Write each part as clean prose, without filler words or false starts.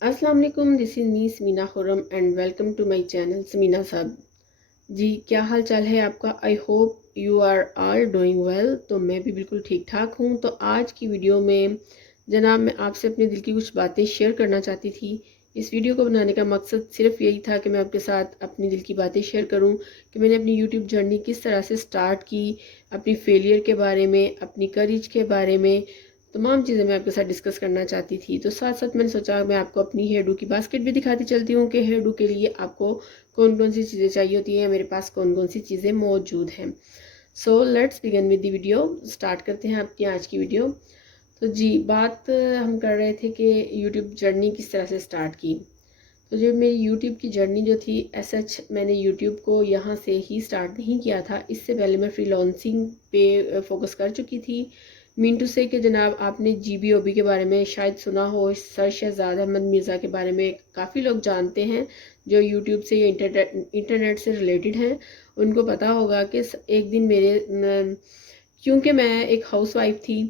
अस्सलाम वालेकुम, this is me Samina Khurram and welcome to my channel Samina Sahab. जी, क्या हाल चाल है आपका? I hope you are all doing well. तो मैं भी बिल्कुल ठीक ठाक हूँ। तो आज की वीडियो में जनाब मैं आपसे अपने दिल की कुछ बातें शेयर करना चाहती थी। इस वीडियो को बनाने का मकसद सिर्फ यही था कि मैं आपके साथ अपनी दिल की बातें शेयर करूं कि मैंने अपनी यूट्यूब जर्नी किस तरह से स्टार्ट की, अपनी फेलियर के बारे में, अपनी करेज के बारे में, तमाम चीज़ें मैं आपके साथ डिस्कस करना चाहती थी। तो साथ साथ मैंने सोचा मैं आपको अपनी हेयर डू की बास्केट भी दिखाती चलती हूँ कि हेयर डू के लिए आपको कौन कौन सी चीज़ें चाहिए होती हैं, मेरे पास कौन कौन सी चीज़ें मौजूद हैं। So let's begin with the video. Start करते हैं आपकी आज की वीडियो। तो जी, बात हम कर रहे थे कि यूट्यूब जर्नी किस तरह से स्टार्ट की। तो जो मेरी यूट्यूब की जर्नी जो थी, एस सच मैंने यूट्यूब को यहाँ से ही स्टार्ट नहीं किया था। इससे पहले मैं फ्रीलांसिंग पे फोकस कर चुकी थी। मीन टू से कि जनाब आपने GBOB के बारे में शायद सुना हो। सर शहजाद अहमद मिर्ज़ा के बारे में काफ़ी लोग जानते हैं जो यूट्यूब से या इंटरनेट से रिलेटेड हैं। उनको पता होगा कि एक दिन क्योंकि मैं एक हाउस वाइफ थी,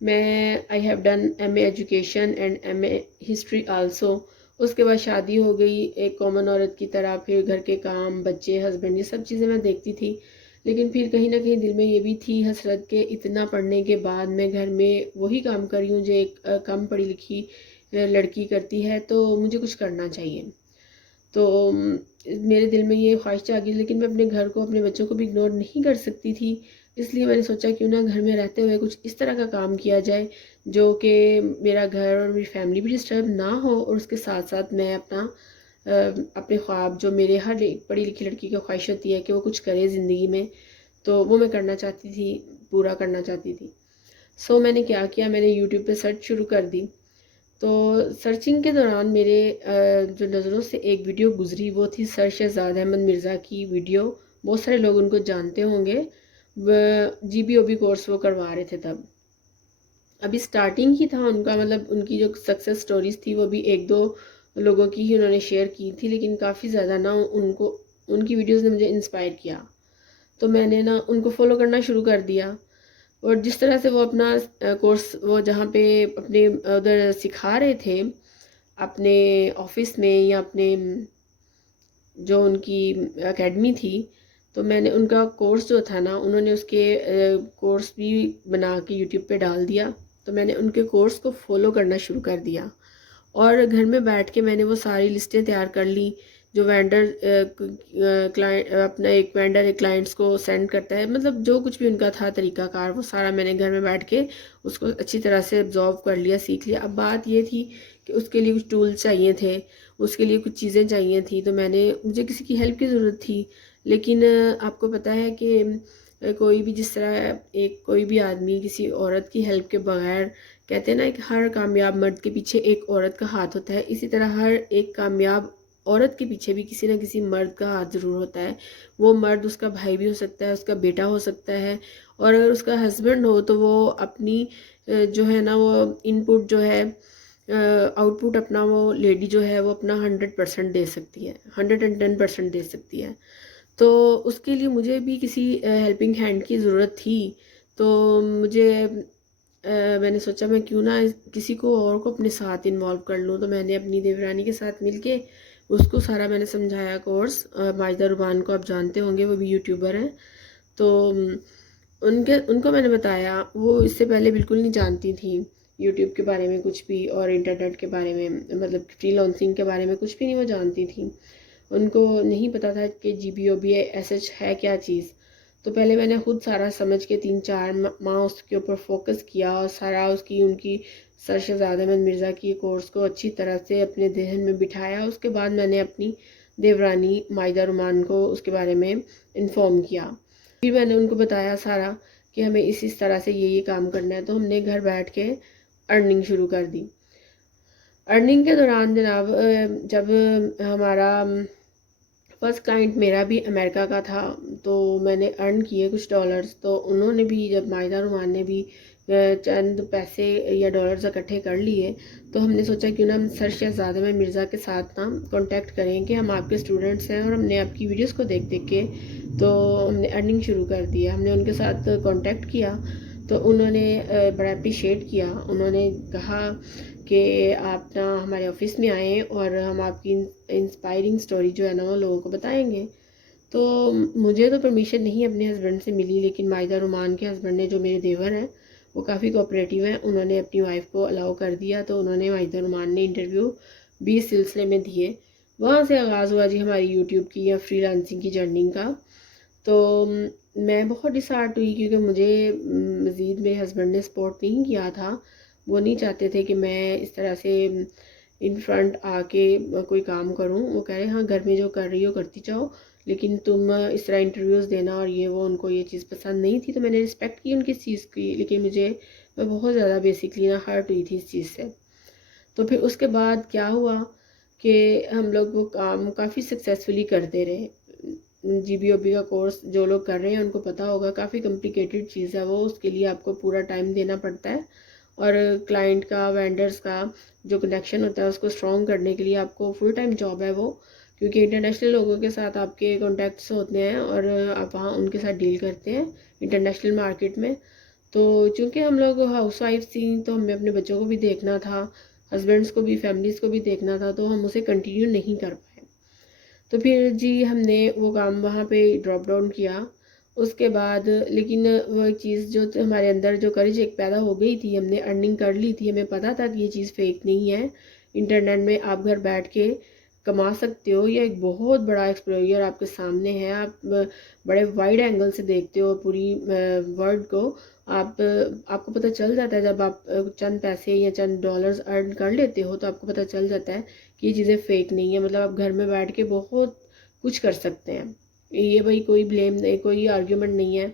मैं I have done MA education and MA history also. उसके बाद शादी हो गई एक कॉमन औरत की तरह। फिर घर के काम, बच्चे, हस्बैंड, ये सब चीज़ें मैं देखती थी। लेकिन फिर कहीं ना कहीं दिल में ये भी थी हसरत के इतना पढ़ने के बाद मैं घर में वही काम कर रही हूँ जो एक कम पढ़ी लिखी लड़की करती है, तो मुझे कुछ करना चाहिए। तो मेरे दिल में ये ख्वाहिश आ गई, लेकिन मैं अपने घर को, अपने बच्चों को भी इग्नोर नहीं कर सकती थी। इसलिए मैंने सोचा क्यों ना घर में रहते हुए कुछ इस तरह का काम किया जाए जो कि मेरा घर और मेरी फैमिली भी डिस्टर्ब ना हो, और उसके साथ साथ मैं अपने ख्वाब, जो मेरे हर एक पढ़ी लिखी लड़की की ख्वाहिश होती है कि वो कुछ करे ज़िंदगी में, तो वो मैं करना चाहती थी, पूरा करना चाहती थी। सो मैंने क्या किया, मैंने यूट्यूब पे सर्च शुरू कर दी। तो सर्चिंग के दौरान मेरे जो नज़रों से एक वीडियो गुजरी वो थी सर शहजाद अहमद मिर्ज़ा की वीडियो। बहुत सारे लोग उनको जानते होंगे। GBOB कोर्स वो करवा रहे थे तब। अभी स्टार्टिंग ही था उनका, मतलब उनकी जो सक्सेस स्टोरीज थी वो भी एक दो लोगों की ही उन्होंने शेयर की थी, लेकिन काफ़ी ज़्यादा ना उनको, उनकी वीडियोस ने मुझे इंस्पायर किया। तो मैंने ना उनको फॉलो करना शुरू कर दिया। और जिस तरह से वो अपना कोर्स, वो जहाँ पे अपने उधर सिखा रहे थे अपने ऑफिस में या अपने जो उनकी एकेडमी थी, तो मैंने उनका कोर्स जो था ना, उन्होंने उसके कोर्स भी बना के यूट्यूब पे डाल दिया। तो मैंने उनके कोर्स को फॉलो करना शुरू कर दिया और घर में बैठ के मैंने वो सारी लिस्टें तैयार कर ली जो वेंडर क्लाइंट, अपना एक वेंडर एक क्लाइंट्स को सेंड करता है, मतलब जो कुछ भी उनका था तरीकाकार, वो सारा मैंने घर में बैठ के उसको अच्छी तरह से ऑब्जॉर्व कर लिया, सीख लिया। अब बात ये थी कि उसके लिए कुछ टूल्स चाहिए थे, उसके लिए कुछ चीज़ें चाहिए थी। तो मुझे किसी की हेल्प की ज़रूरत थी। लेकिन आपको पता है कि कोई भी, जिस तरह एक कोई भी आदमी किसी औरत की हेल्प के बगैर, कहते हैं ना कि हर कामयाब मर्द के पीछे एक औरत का हाथ होता है, इसी तरह हर एक कामयाब औरत के पीछे भी किसी ना किसी मर्द का हाथ ज़रूर होता है। वो मर्द उसका भाई भी हो सकता है, उसका बेटा हो सकता है, और अगर उसका हस्बैंड हो तो वो अपनी जो है ना वो इनपुट जो है, आउटपुट अपना, वो लेडी जो है वो अपना 100% दे सकती है, 110% दे सकती है। तो उसके लिए मुझे भी किसी हेल्पिंग हैंड की ज़रूरत थी। तो मैंने सोचा मैं क्यों ना किसी को और को अपने साथ इन्वॉल्व कर लूँ। तो मैंने अपनी देवरानी के साथ मिलके उसको सारा मैंने समझाया कोर्स। माजिदा रुबान को आप जानते होंगे, वो भी यूट्यूबर हैं। तो उनको मैंने बताया, वो इससे पहले बिल्कुल नहीं जानती थी यूट्यूब के बारे में कुछ भी, और इंटरनेट के बारे में, मतलब फ्रीलांसिंग के बारे में कुछ भी नहीं वो जानती थी। उनको नहीं पता था कि GBOB SH है क्या चीज़। तो पहले मैंने खुद सारा समझ के 3-4 माह उसके ऊपर फोकस किया और सारा उनकी सर शहजाद अहमद मिर्ज़ा की कोर्स को अच्छी तरह से अपने जहन में बिठाया। उसके बाद मैंने अपनी देवरानी माजिदा रुमान को उसके बारे में इन्फॉर्म किया। फिर मैंने उनको बताया सारा कि हमें इस तरह से ये काम करना है। तो हमने घर बैठ के अर्निंग शुरू कर दी। अर्निंग के दौरान जनाब, जब हमारा फर्स्ट क्लाइंट मेरा भी अमेरिका का था, तो मैंने अर्न किए कुछ डॉलर्स। तो उन्होंने भी, जब माजिदा रुमान ने भी चंद पैसे या डॉलर्स इकट्ठे कर लिए, तो हमने सोचा क्यों ना हम सर शहजाद अहमद मिर्ज़ा के साथ ना कांटेक्ट करें कि हम आपके स्टूडेंट्स हैं और हमने आपकी वीडियोस को देख देख के तो हमने अर्निंग शुरू कर दी है। हमने उनके साथ कांटेक्ट किया तो उन्होंने बड़ा अप्रिशिएट किया। उन्होंने कहा कि आप ना हमारे ऑफिस में आएँ और हम आपकी इंस्पायरिंग स्टोरी जो है ना वो लोगों को बताएंगे। तो मुझे तो परमिशन नहीं अपने हस्बैंड से मिली, लेकिन माहिदा रुमान के हस्बैंड ने, जो मेरे देवर हैं, वो काफ़ी कोऑपरेटिव हैं, उन्होंने अपनी वाइफ को अलाउ कर दिया। तो उन्होंने, माहिदा रुमान ने इंटरव्यू भी इस सिलसिले में दिए। वहाँ से आगाज़ हुआ जी हमारी यूट्यूब की या फ्रीलांसिंग की जर्नी का। तो मैं बहुत डिसहार्ट हुई, क्योंकि मुझे मज़ीद मेरे हस्बैंड ने सपोर्ट नहीं किया था। वो नहीं चाहते थे कि मैं इस तरह से इन फ्रंट आके कोई काम करूं। वो कह रहे हाँ, घर में जो कर रही हो करती जाओ, लेकिन तुम इस तरह इंटरव्यूज़ देना और ये वो, उनको ये चीज़ पसंद नहीं थी। तो मैंने रिस्पेक्ट की उनकी चीज़ की, लेकिन मैं बहुत ज़्यादा बेसिकली ना हर्ट हुई थी इस चीज़ से। तो फिर उसके बाद क्या हुआ कि हम लोग वो काम काफ़ी सक्सेसफुली करते रहे। GBOB का कोर्स जो लोग कर रहे हैं उनको पता होगा, काफ़ी कॉम्प्लिकेटेड चीज़ है वो, उसके लिए आपको पूरा टाइम देना पड़ता है। और क्लाइंट का, वेंडर्स का जो कनेक्शन होता है उसको स्ट्रॉन्ग करने के लिए आपको फुल टाइम जॉब है वो, क्योंकि इंटरनेशनल लोगों के साथ आपके कॉन्टैक्ट्स होते हैं और आप वहाँ उनके साथ डील करते हैं इंटरनेशनल मार्केट में। तो चूँकि हम लोग हाउस वाइफ थी, तो हमें अपने बच्चों को भी देखना था, हस्बैंड्स को भी, फैमिलीज़ को भी देखना था, तो हम उसे कंटिन्यू नहीं कर पाए। तो फिर जी हमने वो काम वहाँ पे ड्रॉप डाउन किया। उसके बाद लेकिन वो एक चीज़ जो हमारे अंदर जो करेज एक पैदा हो गई थी, हमने अर्निंग कर ली थी, हमें पता था कि ये चीज़ फेक नहीं है। इंटरनेट में आप घर बैठ के कमा सकते हो, या एक बहुत बड़ा एक्सप्लोयर आपके सामने है। आप बड़े वाइड एंगल से देखते हो पूरी वर्ल्ड को। आपको पता चल जाता है, जब आप चंद पैसे या चंद डॉलर्स अर्न कर लेते हो, तो आपको पता चल जाता है कि ये चीज़ें फेक नहीं है। मतलब आप घर में बैठ के बहुत कुछ कर सकते हैं। ये भाई कोई ब्लेम नहीं, कोई आर्ग्यूमेंट नहीं है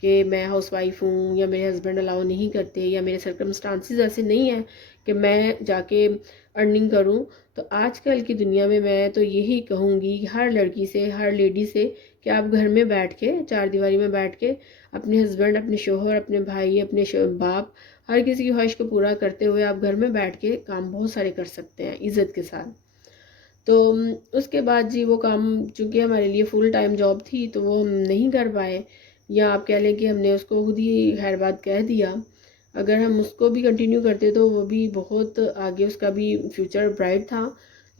कि मैं हाउस वाइफ हूँ या मेरे हस्बैंड अलाउ नहीं करते या मेरे सर्कमस्टांसिस ऐसे नहीं है कि मैं जाके अर्निंग करूँ। तो आजकल की दुनिया में मैं तो यही कहूँगी हर लड़की से, हर लेडी से, कि आप घर में बैठ के, चार दीवारी में बैठ के, अपने हस्बैंड, अपने शोहर, अपने भाई, अपने बाप, हर किसी की ख्वाहिश को पूरा करते हुए आप घर में बैठ के काम बहुत सारे कर सकते हैं इज़्ज़त के साथ। तो उसके बाद जी वो काम चूँकि हमारे लिए फुल टाइम जॉब थी, तो वो हम नहीं कर पाए, या आप कह लें कि हमने उसको खुद ही खैर बात कह दिया। अगर हम उसको भी कंटिन्यू करते तो वो भी बहुत आगे, उसका भी फ्यूचर ब्राइट था।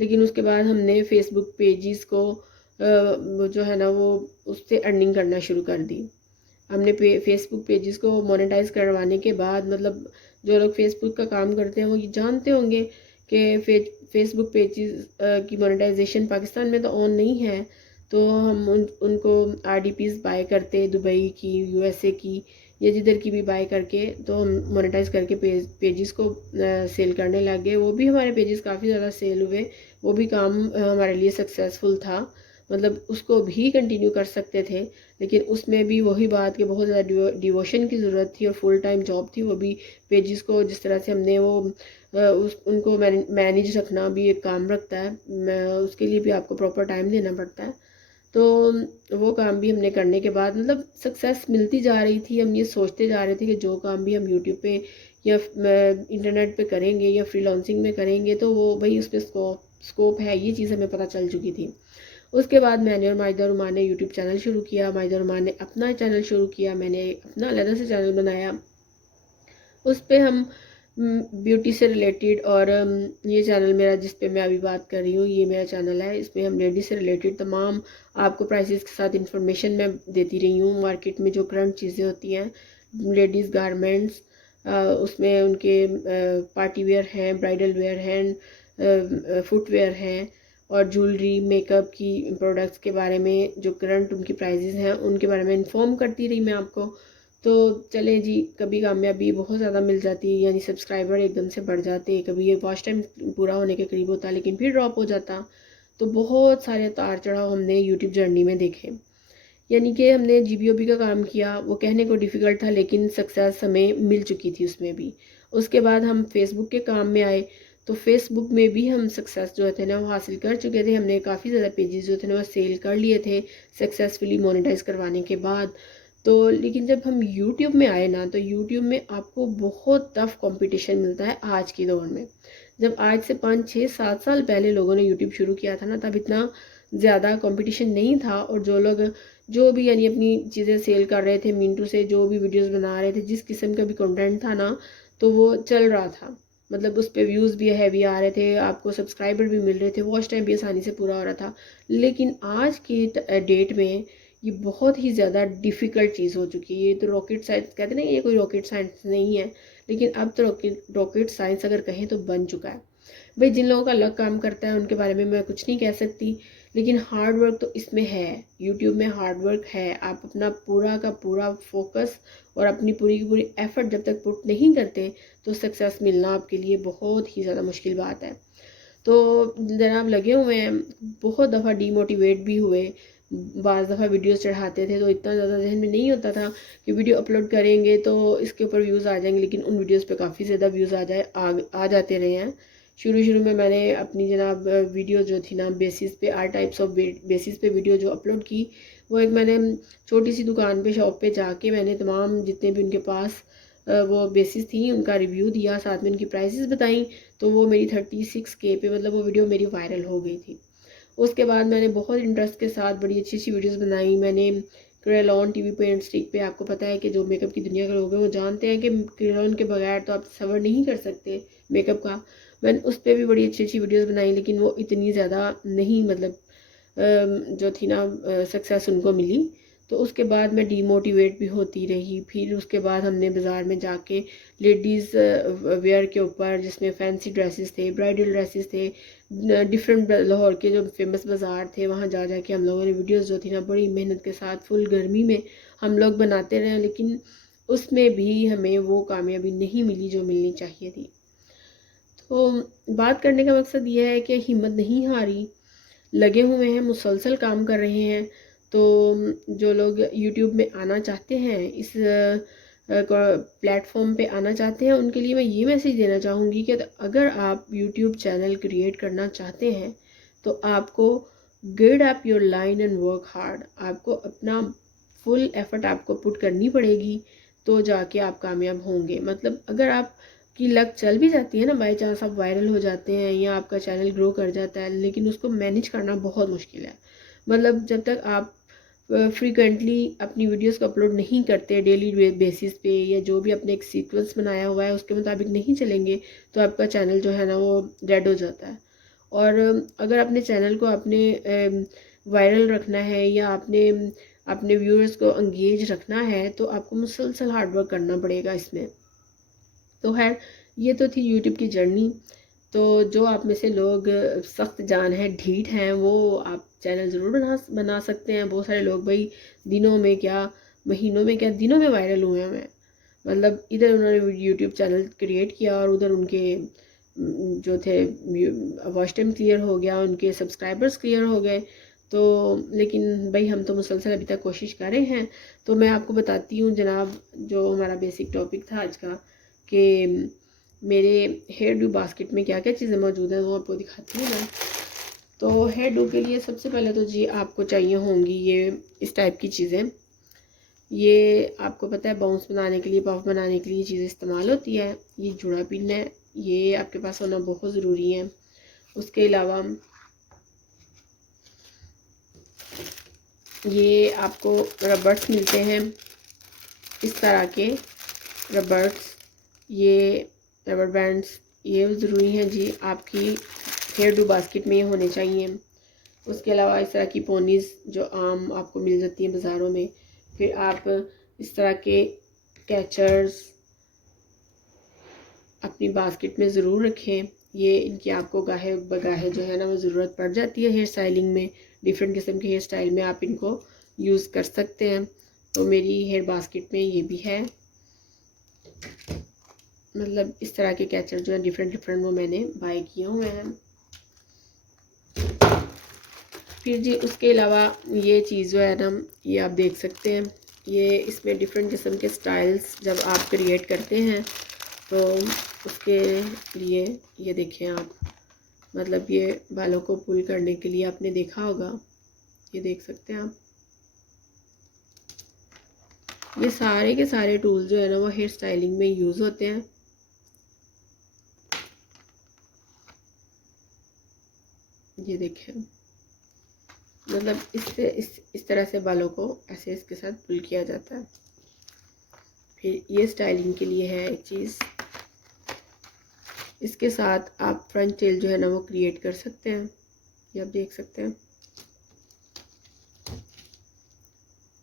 लेकिन उसके बाद हमने फेसबुक पेजेस को वो जो है ना वो उससे अर्निंग करना शुरू कर दी। हमने फेसबुक पेजेस को मोनेटाइज करवाने के बाद, मतलब जो लोग फेसबुक का काम करते हैं वो ये जानते होंगे कि फेसबुक पेजेस की मोनेटाइजेशन पाकिस्तान में तो ऑन नहीं है। तो हम उनको RDPs बाय करते, दुबई की, USA की, या जिधर की भी बाय करके, तो हम मोनेटाइज करके पेजेस को सेल करने लग गए। वो भी हमारे पेजेस काफ़ी ज़्यादा सेल हुए, वो भी काम हमारे लिए सक्सेसफुल था। मतलब उसको भी कंटिन्यू कर सकते थे, लेकिन उसमें भी वही बात कि बहुत ज़्यादा डिवोशन की ज़रूरत थी और फुल टाइम जॉब थी। वो भी पेजेस को जिस तरह से हमने वो उनको मैनेज रखना भी एक काम रखता है, उसके लिए भी आपको प्रॉपर टाइम देना पड़ता है। तो वो काम भी हमने करने के बाद मतलब सक्सेस मिलती जा रही थी। हम ये सोचते जा रहे थे कि जो काम भी हम यूट्यूब पे या इंटरनेट पे करेंगे या फ्रीलांसिंग में करेंगे, तो वो भाई उसमें स्कोप है, ये चीज़ हमें पता चल चुकी थी। उसके बाद मैंने और माहिदा रुमान ने यूट्यूब चैनल शुरू किया। माहिदा रुमान ने अपना चैनल शुरू किया, मैंने अपना अलग से चैनल बनाया। उस पर हम ब्यूटी से रिलेटेड, और ये चैनल मेरा जिस पे मैं अभी बात कर रही हूँ, ये मेरा चैनल है। इसमें हम लेडीज से रिलेटेड तमाम आपको प्राइसेस के साथ इंफॉर्मेशन मैं देती रही हूँ। मार्केट में जो करंट चीज़ें होती हैं, लेडीज़ गारमेंट्स, उसमें उनके पार्टी वेयर हैं, ब्राइडल वेयर हैं, फुटवेयर हैं, और ज्वेलरी, मेकअप की प्रोडक्ट्स के बारे में जो करंट उनकी प्राइजेस हैं उनके बारे में इन्फॉर्म करती रही मैं आपको। तो चले जी, कभी कामयाबी बहुत ज़्यादा मिल जाती है, यानी सब्सक्राइबर एकदम से बढ़ जाते, कभी ये वॉच टाइम पूरा होने के करीब होता, लेकिन फिर ड्रॉप हो जाता। तो बहुत सारे उतार चढ़ाव हमने यूट्यूब जर्नी में देखे। यानी कि हमने GBOB का काम किया, वो कहने को डिफ़िकल्ट था, लेकिन सक्सेस हमें मिल चुकी थी उसमें भी। उसके बाद हम फेसबुक के काम में आए, तो फेसबुक में भी हम सक्सेस जो थे ना वो हासिल कर चुके थे। हमने काफ़ी ज़्यादा पेजेस जो थे ना वो सेल कर लिए थे सक्सेसफुली मोनेटाइज करवाने के बाद। तो लेकिन जब हम यूट्यूब में आए ना, तो यूट्यूब में आपको बहुत टफ कंपटीशन मिलता है आज के दौर में। जब आज से 5 6 7 साल पहले लोगों ने यूट्यूब शुरू किया था ना, तब इतना ज़्यादा कंपटीशन नहीं था, और जो लोग जो भी यानी अपनी चीज़ें सेल कर रहे थे, मिंटू से जो भी वीडियोस बना रहे थे, जिस किस्म का भी कंटेंट था ना, तो वो चल रहा था। मतलब उस पर व्यूज़ भी हैवी आ रहे थे, आपको सब्सक्राइबर भी मिल रहे थे, वॉच टाइम भी आसानी से पूरा हो रहा था। लेकिन आज की डेट में ये बहुत ही ज़्यादा डिफ़िकल्ट चीज़ हो चुकी है। ये तो रॉकेट साइंस कहते हैं ना, ये कोई रॉकेट साइंस नहीं है, लेकिन अब तो रॉकेट साइंस अगर कहें तो बन चुका है। भाई जिन लोगों का लक काम करता है उनके बारे में मैं कुछ नहीं कह सकती, लेकिन हार्ड वर्क तो इसमें है। यूट्यूब में हार्ड वर्क है। आप अपना पूरा का पूरा फोकस और अपनी पूरी की पूरी एफर्ट जब तक पुट नहीं करते तो सक्सेस मिलना आपके लिए बहुत ही ज़्यादा मुश्किल बात है। तो जनाब लगे हुए हैं, बहुत दफ़ा डीमोटिवेट भी हुए। बाज़ दफ़ा वीडियोस चढ़ाते थे तो इतना ज़्यादा जहन में नहीं होता था कि वीडियो अपलोड करेंगे तो इसके ऊपर व्यूज़ आ जाएंगे, लेकिन उन वीडियोस पे काफ़ी ज़्यादा व्यूज़ आ जाते रहे हैं। शुरू में मैंने अपनी जनाब वीडियो जो थी ना बेसिस पे, आर टाइप्स ऑफ बेसिस पे वीडियो जो अपलोड की, वो एक मैंने छोटी सी दुकान पे शॉप पे जाके मैंने तमाम जितने भी उनके पास वो बेसिस थी उनका रिव्यू दिया, साथ में उनकी प्राइसेस बताई। तो वो मेरी 36K पे मतलब वो वीडियो मेरी वायरल हो गई थी। उसके बाद मैंने बहुत इंटरेस्ट के साथ बड़ी अच्छी अच्छी वीडियोस बनाई। मैंने क्रेलॉन टीवी पेंट स्टिक पे, आपको पता है कि जो मेकअप की दुनिया के लोग हैं वो जानते हैं कि क्रेलॉन के बगैर तो आप सवर नहीं कर सकते मेकअप का। मैंने उस पर भी बड़ी अच्छी अच्छी वीडियोस बनाई, लेकिन वो इतनी ज़्यादा नहीं, मतलब जो थी ना सक्सेस उनको मिली। तो उसके बाद मैं डीमोटिवेट भी होती रही। फिर उसके बाद हमने बाज़ार में जाके लेडीज़ वेयर के ऊपर, जिसमें फैंसी ड्रेसेस थे, ब्राइडल ड्रेसेस थे, डिफरेंट लाहौर के जो फेमस बाज़ार थे वहाँ जा के हम लोगों ने वीडियोस जो थी ना बड़ी मेहनत के साथ फुल गर्मी में हम लोग बनाते रहे, लेकिन उसमें भी हमें वो कामयाबी नहीं मिली जो मिलनी चाहिए थी। तो बात करने का मकसद ये है कि हिम्मत नहीं हारी, लगे हुए हैं, मुसलसल काम कर रहे हैं। तो जो लोग यूट्यूब में आना चाहते हैं, इस प्लेटफॉर्म पे आना चाहते हैं, उनके लिए मैं ये मैसेज देना चाहूँगी कि अगर आप यूट्यूब चैनल क्रिएट करना चाहते हैं तो आपको गिड up your line and work hard. आपको अपना फुल एफर्ट आपको पुट करनी पड़ेगी, तो जाके आप कामयाब होंगे। मतलब अगर आप की लक चल भी जाती है ना, बाई चांस आप वायरल हो जाते हैं या आपका चैनल ग्रो कर जाता है, लेकिन उसको मैनेज करना बहुत मुश्किल है। मतलब जब तक आप फ्रीक्वेंटली अपनी वीडियोस को अपलोड नहीं करते डेली बेसिस पे, या जो भी आपने एक सीक्वेंस बनाया हुआ है उसके मुताबिक नहीं चलेंगे, तो आपका चैनल जो है ना वो डेड हो जाता है। और अगर अपने चैनल को आपने वायरल रखना है या आपने अपने व्यूअर्स को एंगेज रखना है, तो आपको मुसलसल हार्डवर्क करना पड़ेगा इसमें। तो खैर ये तो थी यूट्यूब की जर्नी। तो जो आप में से लोग सख्त जान है, ढीठ हैं, वो आप चैनल ज़रूर बना सकते हैं। बहुत सारे लोग भाई दिनों में क्या, महीनों में क्या, दिनों में वायरल हुए हैं। मतलब इधर उन्होंने यूट्यूब चैनल क्रिएट किया और उधर उनके जो थे वॉच टाइम क्लियर हो गया, उनके सब्सक्राइबर्स क्लियर हो गए। तो लेकिन भाई हम तो मुसलसल अभी तक कोशिश कर रहे हैं। तो मैं आपको बताती हूँ जनाब, जो हमारा बेसिक टॉपिक था आज का, कि मेरे हेयर डू बास्केट में क्या क्या चीज़ें मौजूद हैं वो आपको दिखाती हूँ मैं। तो हेयर डू के लिए सबसे पहले तो जी आपको चाहिए होंगी ये इस टाइप की चीज़ें। ये आपको पता है बाउंस बनाने के लिए, पफ बनाने के लिए चीज़ें इस्तेमाल होती है। ये जुड़ा पिन है, ये आपके पास होना बहुत ज़रूरी है। उसके अलावा ये आपको रबर्स मिलते हैं, इस तरह के रबर्स, ये रबर बैंड्स, ये ज़रूरी हैं जी आपकी हेयर डू बास्केट में होने चाहिए। उसके अलावा इस तरह की पोनीज़ जो आम आपको मिल जाती हैं बाज़ारों में। फिर आप इस तरह के कैचर्स अपनी बास्केट में ज़रूर रखें। ये इनकी आपको गाहे बगाहे जो है ना वो ज़रूरत पड़ जाती है हेयर स्टाइलिंग में। डिफरेंट किस्म के हेयर स्टाइल में आप इनको यूज़ कर सकते हैं। तो मेरी हेयर बास्केट में ये भी है। मतलब इस तरह के कैचर जो है डिफरेंट वो मैंने बाय किए हुए हैं। फिर जी उसके अलावा ये चीज़ जो है ना, ये आप देख सकते हैं, ये इसमें डिफरेंट किस्म के स्टाइल्स जब आप क्रिएट करते हैं तो उसके लिए ये देखें आप, मतलब ये बालों को पुल करने के लिए आपने देखा होगा, ये देख सकते हैं आप। ये सारे के सारे टूल जो है ना वो हेयर स्टाइलिंग में यूज़ होते हैं। ये देखें, मतलब इससे इस तरह से बालों को ऐसे इसके साथ पुल किया जाता है। फिर ये स्टाइलिंग के लिए है एक चीज़, इसके साथ आप फ्रंट टेल जो है ना वो क्रिएट कर सकते हैं। ये आप देख सकते हैं,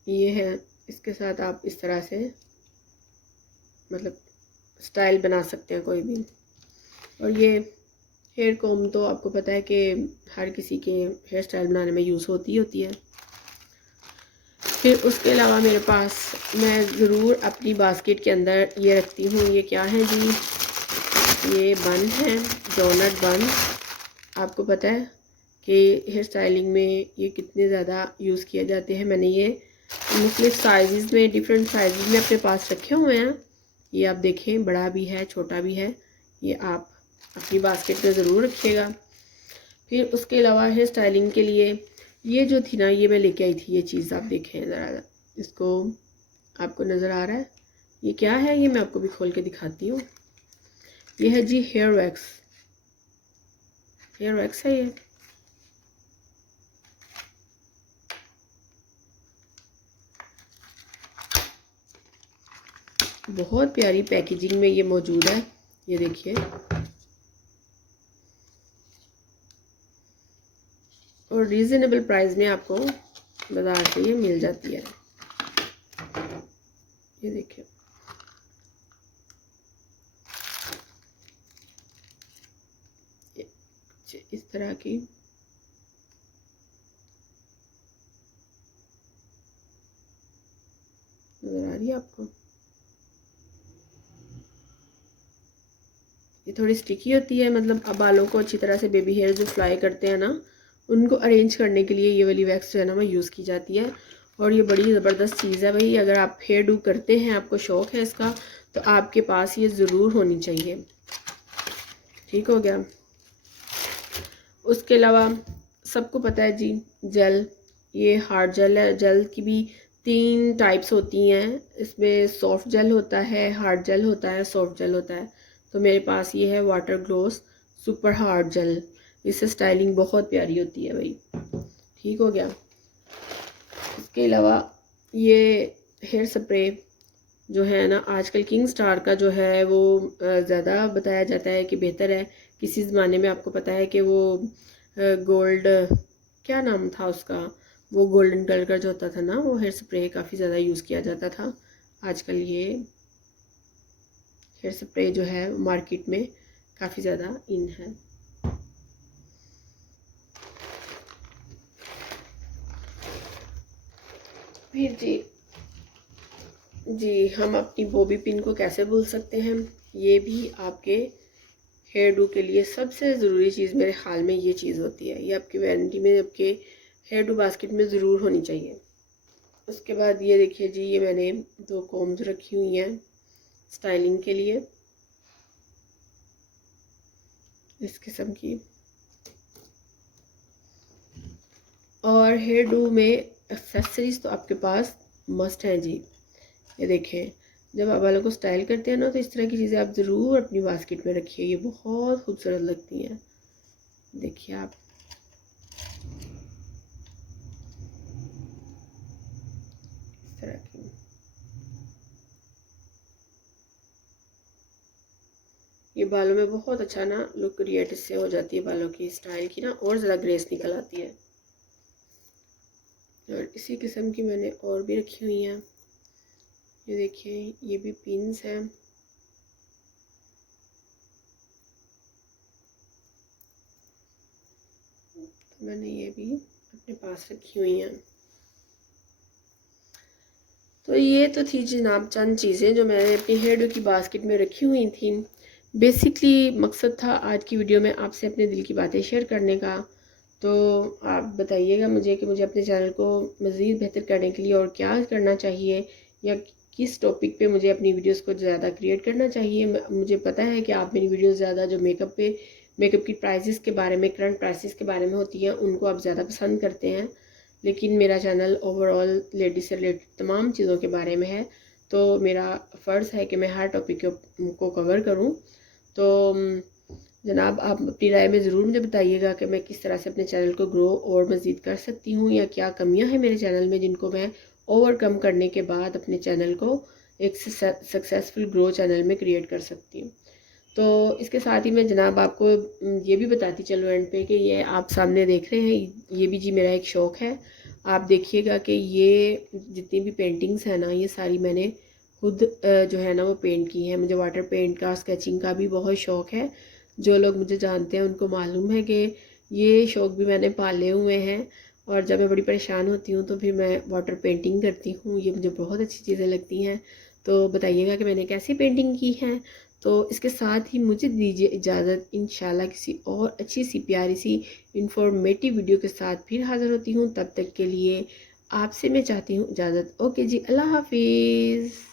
ये है। इसके साथ आप इस तरह से मतलब स्टाइल बना सकते हैं कोई भी। और ये हेयर कॉम तो आपको पता है कि हर किसी के हेयर स्टाइल बनाने में यूज़ होती है। फिर उसके अलावा मेरे पास, मैं ज़रूर अपनी बास्केट के अंदर ये रखती हूँ। ये क्या है जी, ये बन है, डोनट बन। आपको पता है कि हेयर स्टाइलिंग में ये कितने ज़्यादा यूज़ किए जाते हैं। मैंने ये मुख्तलिफ साइज़ में, डिफरेंट साइज़ में अपने पास रखे हुए हैं। ये आप देखें, बड़ा भी है, छोटा भी है। ये आप अपनी बास्केट में ज़रूर रखिएगा। फिर उसके अलावा हेयर स्टाइलिंग के लिए ये जो थी ना, ये मैं लेके आई थी। ये चीज़ आप देखें ज़रा, इसको आपको नज़र आ रहा है ये क्या है? ये मैं आपको भी खोल के दिखाती हूँ। ये है जी हेयर वैक्स। हेयर वैक्स है ये। बहुत प्यारी पैकेजिंग में ये मौजूद है। ये देखिए, और रीज़नेबल प्राइस में आपको बाज़ार से ये मिल जाती है। ये देखिए, इस तरह की नज़र आ रही है आपको। ये थोड़ी स्टिकी होती है, मतलब अब बालों को अच्छी तरह से, बेबी हेयर जो फ्लाई करते हैं ना, उनको अरेंज करने के लिए ये वाली वैक्स जो है ना वो यूज़ की जाती है। और ये बड़ी ज़बरदस्त चीज़ है भाई। अगर आप हेयर डू करते हैं, आपको शौक़ है इसका, तो आपके पास ये ज़रूर होनी चाहिए। ठीक हो गया। उसके अलावा सबको पता है जी, जेल, ये हार्ड जेल है। जेल की भी 3 टाइप्स होती हैं। इसमें सॉफ्ट जेल होता है, हार्ड जेल होता है, सॉफ्ट जेल होता है। तो मेरे पास ये है water gloss super hard gel. इससे स्टाइलिंग बहुत प्यारी होती है भाई। ठीक हो गया। इसके अलावा ये हेयर स्प्रे जो है ना, आजकल किंग स्टार का जो है वो ज़्यादा बताया जाता है कि बेहतर है। किसी ज़माने में आपको पता है कि वो गोल्ड, क्या नाम था उसका, वो गोल्डन कलर का जो होता था ना, वो हेयर स्प्रे काफ़ी ज़्यादा यूज़ किया जाता था। आजकल ये हेयर स्प्रे जो है मार्केट में काफ़ी ज़्यादा इन है। फिर जी हम अपनी बॉबी पिन को कैसे भूल सकते हैं? ये भी आपके हेयर डू के लिए सबसे ज़रूरी चीज़ मेरे ख्याल में ये चीज़ होती है। ये आपकी वैनिटी में, आपके हेयर डू बास्केट में ज़रूर होनी चाहिए। उसके बाद ये देखिए जी, ये मैंने 2 कॉम्स रखी हुई हैं स्टाइलिंग के लिए, इस किस्म की। और हेयर डू में एक्सेसरीज तो आपके पास मस्ट हैं जी। ये देखें, जब आप बालों को स्टाइल करते हैं ना, तो इस तरह की चीज़ें आप ज़रूर अपनी बास्केट में रखिए। ये बहुत खूबसूरत लगती हैं। देखिए आप, इस तरह की। ये बालों में बहुत अच्छा ना लुक क्रिएट इससे हो जाती है, बालों की स्टाइल की ना और ज़्यादा ग्रेस निकल आती है। और इसी किस्म की मैंने और भी रखी हुई हैं। ये देखिए, ये भी पिन्स हैं। तो मैंने ये भी अपने पास रखी हुई हैं। तो ये तो थी जनाब चंद चीज़ें जो मैंने अपनी हेयर डू की बास्केट में रखी हुई थी। बेसिकली मकसद था आज की वीडियो में आपसे अपने दिल की बातें शेयर करने का। तो आप बताइएगा मुझे कि मुझे अपने चैनल को मज़ीद बेहतर करने के लिए और क्या करना चाहिए, या किस टॉपिक पे मुझे अपनी वीडियोस को ज़्यादा क्रिएट करना चाहिए। मुझे पता है कि आप मेरी वीडियोस ज़्यादा जो मेकअप की प्राइसेस के बारे में, करंट प्राइसेस के बारे में होती हैं, उनको आप ज़्यादा पसंद करते हैं। लेकिन मेरा चैनल ओवरऑल लेडीज़ से रिलेटेड तमाम चीज़ों के बारे में है, तो मेरा फ़र्ज़ है कि मैं हर टॉपिक को कवर करूँ। तो जनाब, आप अपनी राय में ज़रूर मुझे बताइएगा कि मैं किस तरह से अपने चैनल को ग्रो और मज़ीद कर सकती हूँ, या क्या कमियाँ हैं मेरे चैनल में जिनको मैं ओवरकम करने के बाद अपने चैनल को एक सक्सेसफुल ग्रो चैनल में क्रिएट कर सकती हूँ। तो इसके साथ ही मैं जनाब आपको ये भी बताती चलूँ एंड पे कि ये आप सामने देख रहे हैं, ये भी जी मेरा एक शौक़ है। आप देखिएगा कि ये जितनी भी पेंटिंग्स हैं ना, ये सारी मैंने खुद जो है ना वो पेंट की है। मुझे वाटर पेंट का, स्केचिंग का भी बहुत शौक़ है। जो लोग मुझे जानते हैं उनको मालूम है कि ये शौक़ भी मैंने पाले हुए हैं। और जब मैं बड़ी परेशान होती हूँ तो फिर मैं वाटर पेंटिंग करती हूँ। ये मुझे बहुत अच्छी चीज़ें लगती हैं। तो बताइएगा कि मैंने कैसी पेंटिंग की है। तो इसके साथ ही मुझे दीजिए इजाज़त, इंशाल्लाह किसी और अच्छी सी प्यारी सी इंफॉर्मेटिव वीडियो के साथ फिर हाज़िर होती हूँ। तब तक के लिए आपसे मैं चाहती हूँ इजाज़त। ओके जी, अल्लाह हाफिज़।